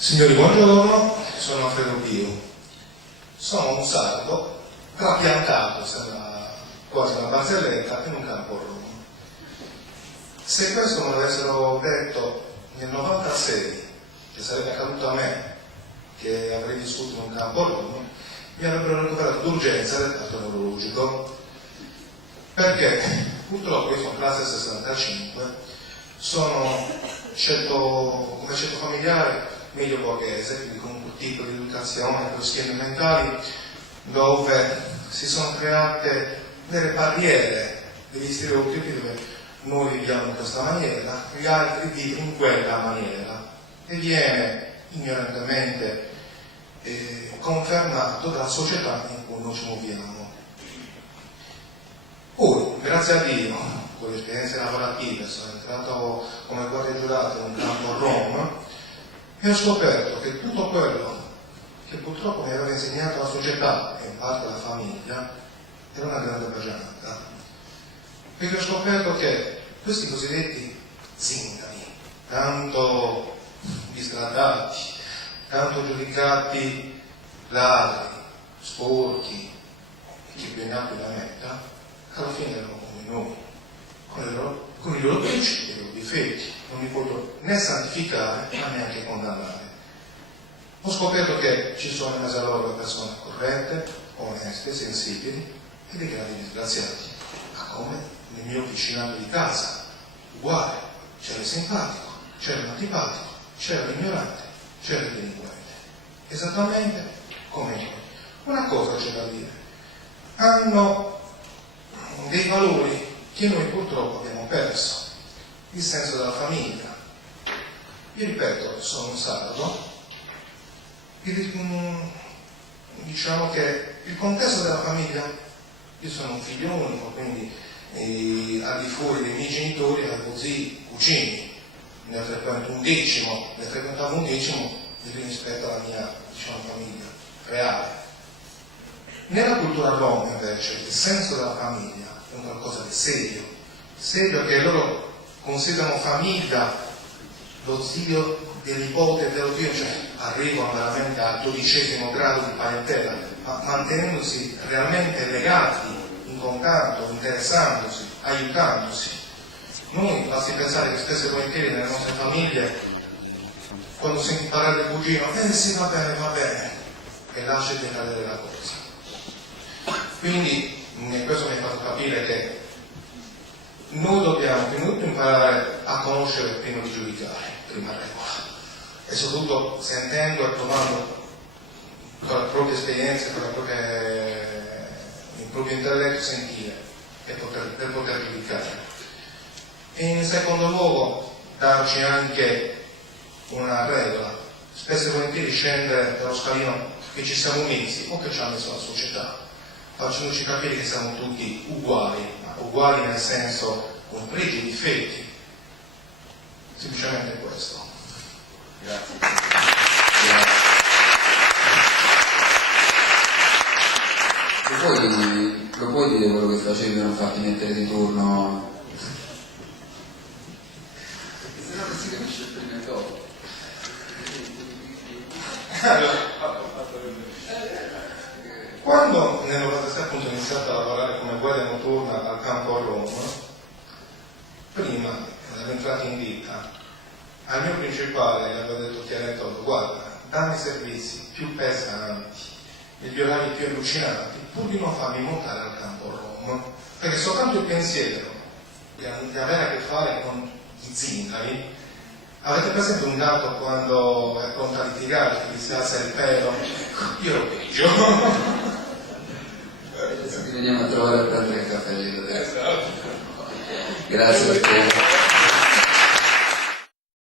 Signori, buongiorno, sono Alfredo Pio. Sono un sardo trapiantato, sembra quasi una barzelletta, in un campo a Roma. Se questo me l'avessero detto nel 96, che sarebbe accaduto a me, che avrei vissuto in un campo a Roma, mi avrebbero recuperato d'urgenza del parto neurologico, perché purtroppo io sono classe 65, sono come scelto familiare medio borghese, quindi con un tipo di educazione, con schemi mentali, dove si sono create delle barriere, degli stereotipi dove noi viviamo in questa maniera, gli altri vivono in quella maniera, e viene ignorantemente confermato dalla società in cui noi ci muoviamo. Poi, grazie a Dio, con le esperienze lavorative, sono entrato come guardia giurato in un campo a Roma e ho scoperto che tutto quello che purtroppo mi aveva insegnato la società e in parte la famiglia era una grande bagianata. Perché ho scoperto che questi cosiddetti zingari, tanto bisgradati, tanto giudicati ladri, sporchi, chi più ne ha più la metta, alla fine erano come noi, con i loro principi e i loro difetti. Non li voglio né santificare ma neanche condannare. Ho scoperto che ci sono in mezzo a loro persone corrette, oneste, sensibili e dei grandi disgraziati, ma come nel mio vicinato di casa, uguale, c'era il simpatico, c'era l'antipatico, c'era l'ignorante, c'era il delinquente, esattamente come noi. Una cosa c'è da dire: hanno dei valori che noi purtroppo abbiamo perso, il senso della famiglia. Io ripeto, sono un sardo, diciamo che il contesto della famiglia, io sono un figlio unico, quindi al di fuori dei miei genitori avevo zii, cugini, ne frequentavo un decimo rispetto alla mia, famiglia reale. Nella cultura rom invece il senso della famiglia è un qualcosa di serio che loro considerano famiglia lo zio del nipote e dello zio, cioè arrivano veramente al 12° grado di parentela, ma mantenendosi realmente legati, in contatto, interessandosi, aiutandosi. Noi basti pensare che spesso e volentieri nelle nostre famiglie, quando senti parlare del cugino, sì, va bene, e lascia decadere la cosa. Quindi questo mi ha fatto capire che noi dobbiamo prima di tutto imparare a conoscere prima di giudicare, prima regola, e soprattutto sentendo e provando con la propria esperienza, con il proprio intelletto, sentire per poter giudicare. E in secondo luogo darci anche una regola, spesso e volentieri scendere dallo scalino che ci siamo messi o che ci ha messo la società, facendoci capire che siamo tutti uguali, ma uguali nel senso con pregi e difetti. Semplicemente questo. Grazie. Lo puoi dire quello che facevi per non farti mettere di turno? Se no non si capisce prima e dopo. Quando nel 96 appunto ho iniziato a lavorare come guardia notturna al campo a Roma, prima dell'entrata in ditta, al mio principale gli avevo detto chiaramente: guarda, dammi servizi più pesanti, degli orari più allucinanti, pur di non farmi montare al campo a Roma, perché soltanto il pensiero di avere a che fare con gli zingari. Avete presente un gatto quando è pronto a litigare, che gli si alza il pelo? Io lo peggio. Adesso ti veniamo a trovare per prendere il caffè. Esatto. Grazie a te.